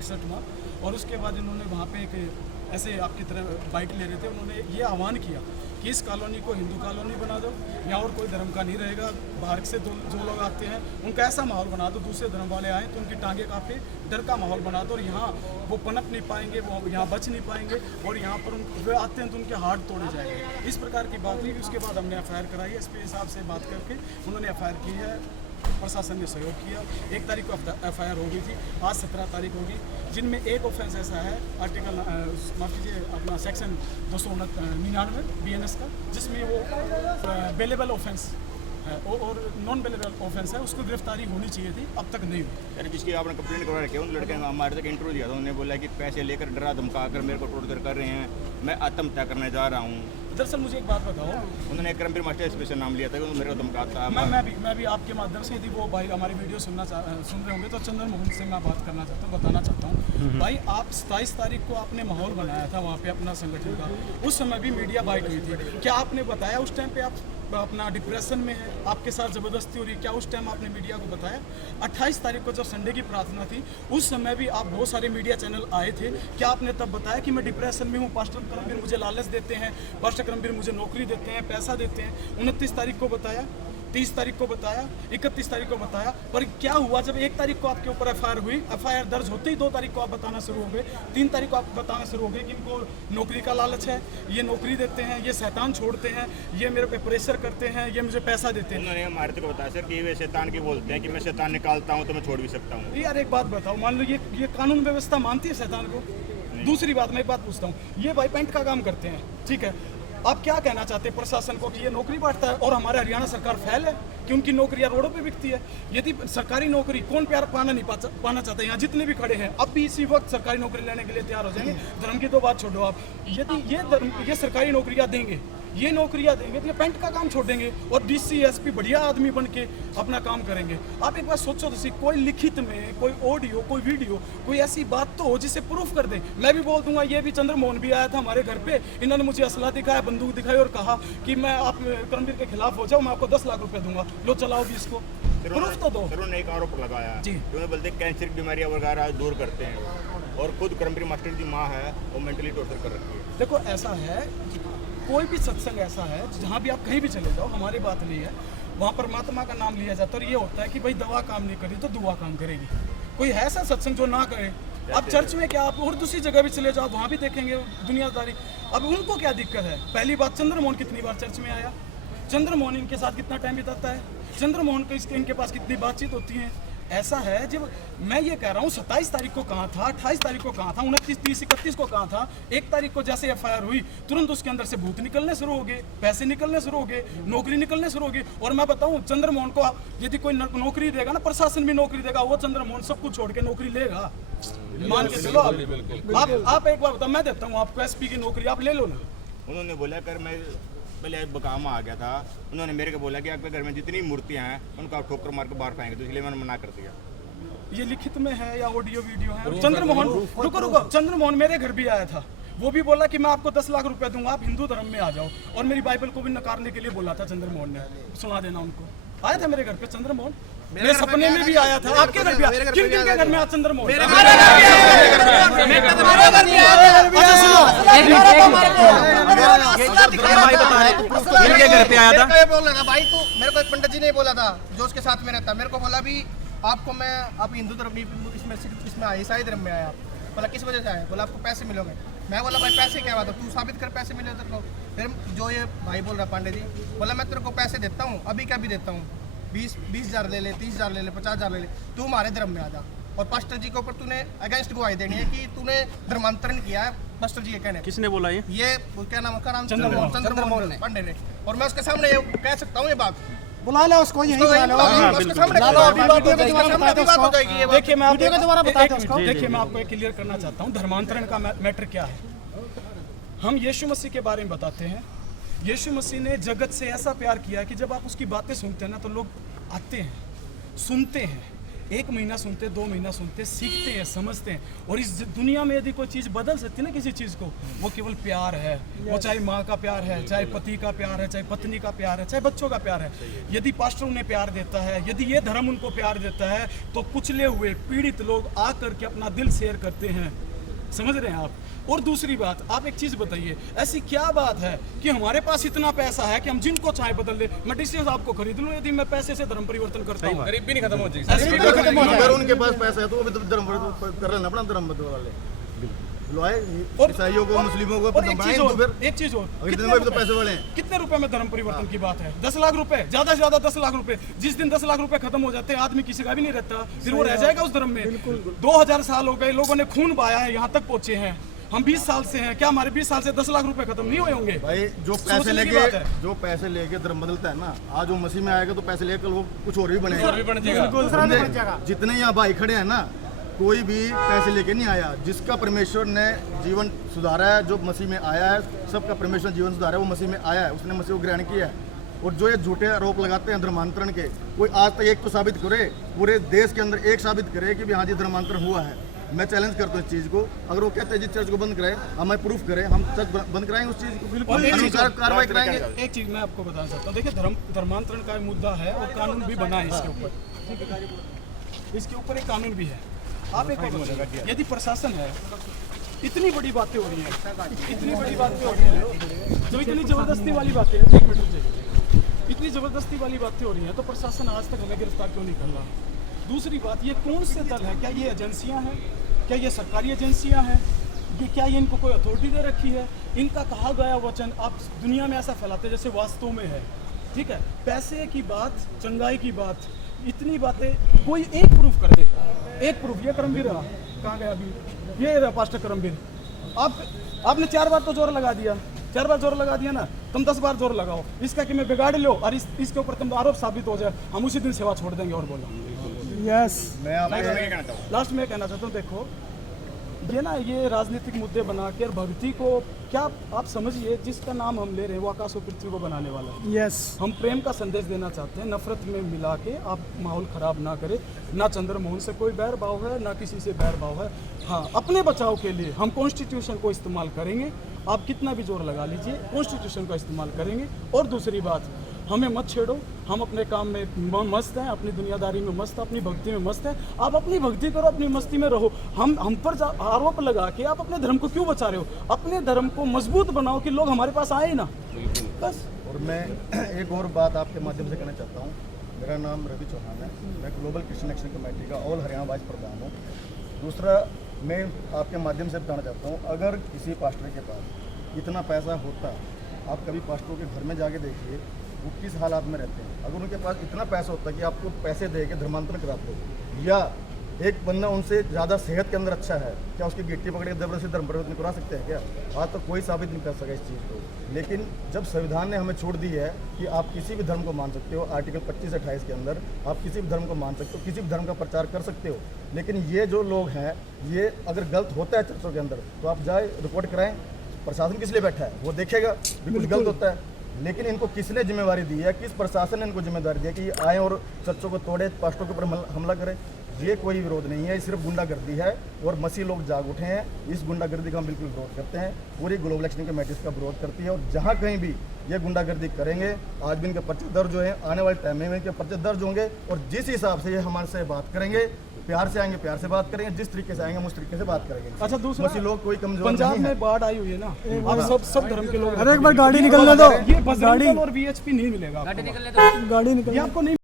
61 में, और उसके बाद इन्होंने वहाँ पे एक ऐसे आपकी तरह बाइक ले रहे थे, उन्होंने ये आह्वान किया कि इस कॉलोनी को हिंदू कॉलोनी बना दो, यहाँ और कोई धर्म का नहीं रहेगा, बाहर से जो लोग आते हैं उनका ऐसा माहौल बना दो, दूसरे धर्म वाले आए तो उनकी टांगे कांपे, डर का माहौल बना दो, और यहाँ वो पनप नहीं पाएंगे, वो यहाँ बच नहीं पाएंगे, और यहाँ पर वे आते हैं तो उनके हाथ तोड़े जाएंगे। इस प्रकार की बात हुई। उसके बाद हमने FIR कराई, SP साहब से बात करके उन्होंने FIR की है, प्रशासन ने सहयोग किया। 1 तारीख को FIR हो गई थी, आज 17 तारीख होगी, जिनमें एक ऑफेंस ऐसा है आर्टिकल माफ कीजिए अपना सेक्शन 299 BNS का, जिसमें वो बेलेबल ऑफेंस है और नॉन बेलेबल ऑफेंस है, उसको गिरफ्तारी होनी चाहिए थी, अब तक नहीं हुई। यानी जिसकी आपने कंप्लेंट करवा रखी है उन लड़के ने हमारे तक इंटरव्यू दिया था, उन्होंने बोला कि पैसे लेकर डरा धमका कर मेरे को टॉर्चर कर रहे हैं, मैं आत्महत्या करने जा रहा हूँ। दरअसल मुझे एक बात बताओ, उन्होंने क्रमवीर मास्टर SP से नाम लिया था कि मेरे को धमकाता है। मैं भी आपके माध्यम से, यदि वो भाई हमारी वीडियो सुन रहे होंगे तो चंद्र मोहन से मैं बात करना चाहता हूँ, बताना चाहता हूँ भाई, आप 27 तारीख को आपने माहौल बनाया था वहाँ पे अपना संगठन का, उस समय भी मीडिया बाइट हुई थी, क्या आपने बताया उस टाइम पे आप अपना डिप्रेशन में है, आपके साथ ज़बरदस्ती हो रही है, क्या उस टाइम आपने मीडिया को बताया? 28 तारीख को जब संडे की प्रार्थना थी उस समय भी आप बहुत सारे मीडिया चैनल आए थे, क्या आपने तब बताया कि मैं डिप्रेशन में हूँ, पास्टर करमवीर मुझे लालच देते हैं, पास्टर करमवीर मुझे नौकरी देते हैं, पैसा देते हैं? 29 तारीख को बताया, 30 तारीख को बताया, 31 तारीख को बताया, पर क्या हुआ जब 1 तारीख को आपके ऊपर FIR हुई, FIR दर्ज होते ही 2 तारीख को आप बताना शुरू हो गए, 3 तारीख को आप बताना शुरू हो गए कि इनको नौकरी का लालच है, ये नौकरी देते हैं, ये शैतान छोड़ते हैं, ये मेरे पे प्रेशर करते हैं, ये मुझे पैसा देते हैं। उन्होंने हमारे को बताया सर कि वे शैतान की बोलते हैं कि मैं शैतान निकालता हूँ तो मैं छोड़ भी सकता हूँ। यार एक बात बताओ, मान लो ये कानून व्यवस्था मानती है शैतान को? दूसरी बात मैं एक बात पूछता हूँ, ये भाई पेंट का काम करते हैं, ठीक है, आप क्या कहना चाहते हैं प्रशासन को कि ये नौकरी बांटता है और हमारे हरियाणा सरकार फेल है कि उनकी नौकरियां रोडों पे बिकती है? यदि सरकारी नौकरी कौन प्यार पाना चाहता है, यहाँ जितने भी खड़े हैं अब भी इसी वक्त सरकारी नौकरी लेने के लिए तैयार हो जाएंगे। धर्म की तो बात छोड़ो आप, यदि ये सरकारी नौकरियां देंगे, ये नौकरियां देंगे तो ये पेंट का काम छोड़ देंगे और DC SP बढ़िया आदमी बन के अपना काम करेंगे। आप एक बार सोचो तो, कोई लिखित में, कोई ऑडियो, कोई वीडियो, कोई ऐसी बात तो हो जिसे प्रूफ कर दे। मैं भी बोल दूंगा, ये भी चंद्र मोहन भी आया था हमारे घर पे, इन्होंने मुझे असला दिखाया, बंदूक दिखाई और कहा कि मैं आप करमवीर के खिलाफ हो जाओ, मैं आपको 10 लाख रुपए दूंगा, लो चलाओ भी इसको, प्रूफ तो दो। सर उन्होंने एक आरोप लगाया जी, उन्होंने बोलते कैंसर की बीमारियां वगैरह दूर करते हैं और खुद करमवीर मास्टर की माँ है वो मेंटली टॉर्चर कर रखी है। देखो ऐसा है, कोई भी सत्संग ऐसा है जहाँ भी आप कहीं भी चले जाओ, हमारी बात नहीं है, वहाँ परमात्मा का नाम लिया जाता है और ये होता है कि भाई दवा काम नहीं करी तो दुआ काम करेगी। कोई है ऐसा सत्संग जो ना करे? अब चर्च में क्या, आप और दूसरी जगह भी चले जाओ, वहाँ भी देखेंगे दुनियादारी। अब उनको क्या दिक्कत है? पहली बात, चंद्र मोहन कितनी बार चर्च में आया, चंद्र मोहन इनके साथ कितना टाइम बिताता है, चंद्र मोहन के इनके पास कितनी बातचीत होती है? ऐसा है जब मैं ये कह रहा हूँ 27 तारीख को कहाँ था, 28 तारीख को कहाँ था, 29, 30, 31 को कहाँ था, 1 तारीख को जैसे FIR हुई तुरंत उसके अंदर से भूत निकलने शुरू हो गए, पैसे निकलने शुरू हो गए, नौकरी निकलने शुरू हो गई। और मैं बताऊँ चंद्र मोहन को यदि कोई नौकरी देगा ना, प्रशासन भी नौकरी देगा, वो चंद्र मोहन सब कुछ छोड़ के नौकरी लेगा, मान के चलो। आप एक बार बताओ, मैं देता हूँ आपको SP की नौकरी, आप ले लो ना। उन्होंने बोला कर मैं पहले बकाम आ गया था, उन्होंने मेरे को बोला कि आपके घर में जितनी मूर्तियाँ हैं उनको आप ठोकर मार के बाहर फेंकेंगे, तो इसलिए मैंने मना कर दिया। ये लिखित में है या ऑडियो वीडियो है? चंद्र मोहन, रुको, चंद्र मोहन मेरे घर भी आया था, वो भी बोला कि मैं आपको 10 लाख रुपए दूंगा, आप हिंदू धर्म में आ जाओ, और मेरी बाइबल को भी नकारने के लिए बोला था चंद्र मोहन ने, सुना देना उनको। आया था मेरे घर पे चंद्र मोहन, मेरे सपने में भी आया था। आपके घर भी किन किन के घर में आया चंद्र मोहन? भाई तो मेरे को एक पंडित जी ने बोला था जो उसके साथ में रहता, मेरे को बोला भी आपको मैं, आप हिंदू धर्म इसमें आए, ईसाई धर्म में आया। बोला किस वजह से आए? बोला आपको पैसे मिलोगे। मैं बोला भाई पैसे क्या बात है, तू साबित कर पैसे मिले तेरे को। फिर जो ये भाई बोल रहा पांडे जी, बोला मैं तेरे को पैसे देता हूँ, अभी क्या भी देता हूँ, 20,000 ले ले, 30,000 ले ले, 50,000 ले ले, तू हमारे धर्म में आ जा। और पास्टर जी के ऊपर तूने अगेंस्ट गवाही देनी है कि तूने धर्मांतरण किया है। पास्टर जी ये कहने, किसने बोला ये क्या नाम है, चंद्र मोहन पांडे ने। और मैं उसके सामने ये कह सकता हूँ ये बात, बुला लो उसको, यही बुला लो। देखिए मैं आपको क्लियर करना चाहता हूँ धर्मांतरण का मैटर क्या है। हम यीशु मसीह के बारे में बताते हैं, यीशु मसीह ने जगत से ऐसा प्यार किया कि जब आप उसकी बातें सुनते हैं ना तो लोग आते हैं, सुनते हैं, 1 महीना सुनते, 2 महीना सुनते, सीखते हैं, समझते हैं। और इस दुनिया में यदि कोई चीज़ बदल सकती है ना किसी चीज़ को, वो केवल प्यार है। वो चाहे माँ का प्यार है, चाहे पति का प्यार है, चाहे पत्नी का प्यार है, चाहे बच्चों का प्यार है। यदि पास्टर उन्हें प्यार देता है, यदि ये धर्म उनको प्यार देता है, तो कुचले हुए पीड़ित लोग आकर के अपना दिल शेयर करते हैं। समझ रहे हैं आप? और दूसरी बात, आप एक चीज़ बताइए, ऐसी क्या बात है कि हमारे पास इतना पैसा है कि हम जिनको चाहे बदल ले। मैं डिसीजन आपको खरीद लूँ यदि मैं पैसे से धर्म परिवर्तन करता हूँ। गरीबी नहीं खत्म हो जाएगी। ऐसे भी खत्म हो अगर जाएगा। उनके पास पैसा है तो वो भी तो धर्म कर लेना, अपना धर्म बदलवा ले। बुलाए और- ईसाइयों को, मुस्लिमों को, और एक बनाए चीज हिंदू और, फिर। एक चीज और, अगर कितने इतने में भी तो रुपए- पैसे वाले हैं। कितने रुपए में धर्म परिवर्तन की बात है? 10 लाख रुपए, ज्यादा से ज्यादा 10 लाख रुपए। जिस दिन 10 लाख रुपए खत्म हो जाते हैं, आदमी किसी का भी नहीं रहता, फिर वो रह जाएगा उस धर्म में। 2000 साल हो गए, लोगों ने खून बहाया है, यहाँ तक पहुंचे हैं। हम 20 साल से हैं, क्या हमारे 20 साल से 10 लाख रुपए खत्म नहीं हुए होंगे? भाई जो सोचने पैसे की लेके बात है। जो पैसे लेके धर्म बदलता है ना, आज वो मसीह में आएगा तो पैसे लेकर वो कुछ और भी बनेगा। और भी बन जाएगा। समझे? जितने यहाँ भाई खड़े हैं ना, कोई भी पैसे लेके नहीं आया। जिसका परमेश्वर ने जीवन सुधारा है, जो मसीह में आया है, सबका परमेश्वर जीवन सुधारा है, वो मसीह में आया है, उसने मसीह को ग्रहण किया है। और जो ये झूठे आरोप लगाते हैं धर्मांतरण के, कोई आज तक एक तो साबित करे, पूरे देश के अंदर एक साबित करे कि भी हाँ जी धर्मांतरण हुआ है। मैं चैलेंज करता हूँ इस चीज़ को। अगर वो कहते हैं जी चर्च को बंद कराए, हमें प्रूफ करें, हम चर्च बंद कराएंगे उस चीज़ को, और बिल्कुल एक चीज़ अनुसार और, कार्रवाई कराएंगे। एक चीज मैं आपको बताना चाहता हूँ। देखिए, धर्मांतरण का मुद्दा है और कानून भी बना है इसके ऊपर, ठीक है? इसके ऊपर एक कानून भी है। आप एक बात बताइए, यदि प्रशासन है, इतनी बड़ी बातें हो रही हैं, इतनी बड़ी बातें हो रही हैं, जो इतनी जबरदस्ती वाली बातें हैं, 1 मिनट रुकिए, इतनी जबरदस्ती वाली बातें हो रही हैं, तो प्रशासन आज तक हमें गिरफ्तार क्यों नहीं कर रहा? दूसरी बात, ये कौन से दल है? क्या ये एजेंसियां हैं? क्या ये सरकारी एजेंसियां हैं? ये क्या ये इनको कोई अथॉरिटी दे रखी है? इनका कहा गया वचन आप दुनिया में ऐसा फैलाते जैसे वास्तव में है, ठीक है? पैसे की बात, चंगाई की बात, इतनी बातें, कोई एक प्रूफ कर दे, एक प्रूफ। ये करमवीर रहा, कहाँ गया अभी? ये रहा पास्टर करमवीर। आपने 4 बार तो जोर लगा दिया, 4 बार जोर लगा दिया ना, तुम 10 बार जोर लगाओ इसका कि मैं बिगाड़ लो और इसके ऊपर तुम आरोप साबित हो जाए, हम उसी दिन सेवा छोड़ देंगे। और बोलो यस। मैं आपको मैं कहना चाहूँ लास्ट में कहना चाहता हूँ, देखो ये ना, ये राजनीतिक मुद्दे बना के और भक्ति को, क्या आप समझिए, जिसका नाम हम ले रहे हैं वो आकाश और पृथ्वी को बनाने वाला है। यस, हम प्रेम का संदेश देना चाहते हैं, नफरत में मिला के आप माहौल खराब ना करें। ना चंद्रमोहन से कोई बैर भाव है, ना किसी से बैर भाव है। हाँ, अपने बचाव के लिए हम कॉन्स्टिट्यूशन को इस्तेमाल करेंगे। आप कितना भी जोर लगा लीजिए, कॉन्स्टिट्यूशन का इस्तेमाल करेंगे। और दूसरी बात, हमें मत छेड़ो, हम अपने काम में मस्त हैं, अपनी दुनियादारी में मस्त हैं, अपनी भक्ति में मस्त हैं। आप अपनी भक्ति करो, अपनी मस्ती में रहो। हम पर आरोप लगा के आप अपने धर्म को क्यों बचा रहे हो? अपने धर्म को मजबूत बनाओ कि लोग हमारे पास आए ना, बस। और मैं एक और बात आपके माध्यम से कहना चाहता हूँ। मेरा नाम रवि चौहान है, मैं ग्लोबल क्रिश्चियन एक्शन कमेटी का ऑल हरियाणा वाइस प्रधान हूँ। दूसरा, मैं आपके माध्यम से बताना चाहता हूँ, अगर किसी पास्टर के पास इतना पैसा होता, आप कभी पास्टरों के घर में जाके देखिए वो किस हालात में रहते हैं। अगर उनके पास इतना पैसा होता कि आपको पैसे दे के धर्मांतरण कराते हो, या एक बंदा उनसे ज़्यादा सेहत के अंदर अच्छा है, क्या उसकी गिट्टी पकड़ के जबरदस्ती धर्म परिवर्तन करा सकते हैं क्या? आज तक कोई साबित नहीं कर सका इस चीज़ को। लेकिन जब संविधान ने हमें छोड़ दी है कि आप किसी भी धर्म को मान सकते हो, आर्टिकल 25-28 के अंदर आप किसी भी धर्म को मान सकते हो, किसी भी धर्म का प्रचार कर सकते हो। लेकिन ये जो लोग हैं, ये अगर गलत होता है चर्चों के अंदर, तो आप जाए रिपोर्ट कराएं। प्रशासन किस लिए बैठा है? वो देखेगा भी कुछ गलत होता है। लेकिन इनको किसने जिम्मेवारी दी है? किस प्रशासन ने इनको जिम्मेदारी दी है कि ये आए और चर्चों को तोड़े, पास्टरों के ऊपर हमला करें? ये कोई विरोध नहीं है, ये सिर्फ गुंडागर्दी है। और मसीह लोग जाग उठे हैं, इस गुंडागर्दी का हम बिल्कुल विरोध करते हैं। पूरी ग्लोबल एक्शन कमेटी इसका विरोध करती है। और जहाँ कहीं भी ये गुंडागर्दी करेंगे, आज भी इनके पर्चे दर्ज हुए हैं, आने वाले टाइम में इनके पर्चे दर्ज होंगे। और जिस हिसाब से ये हमारे से बात करेंगे, प्यार से आएंगे, प्यार से बात करेंगे, जिस तरीके से आएंगे हम उस तरीके से बात करेंगे। अच्छा, दूसरा, मसीह लोग कोई कमजोर पंजाब नहीं है। में बाढ़ आई हुई है ना, अब सब धर्म के लोग। अरे एक बार गाड़ी निकलने दो, ये बजरंग दल और वीएचपी नहीं मिलेगा आपको। गाड़ी निकल ये आपको नहीं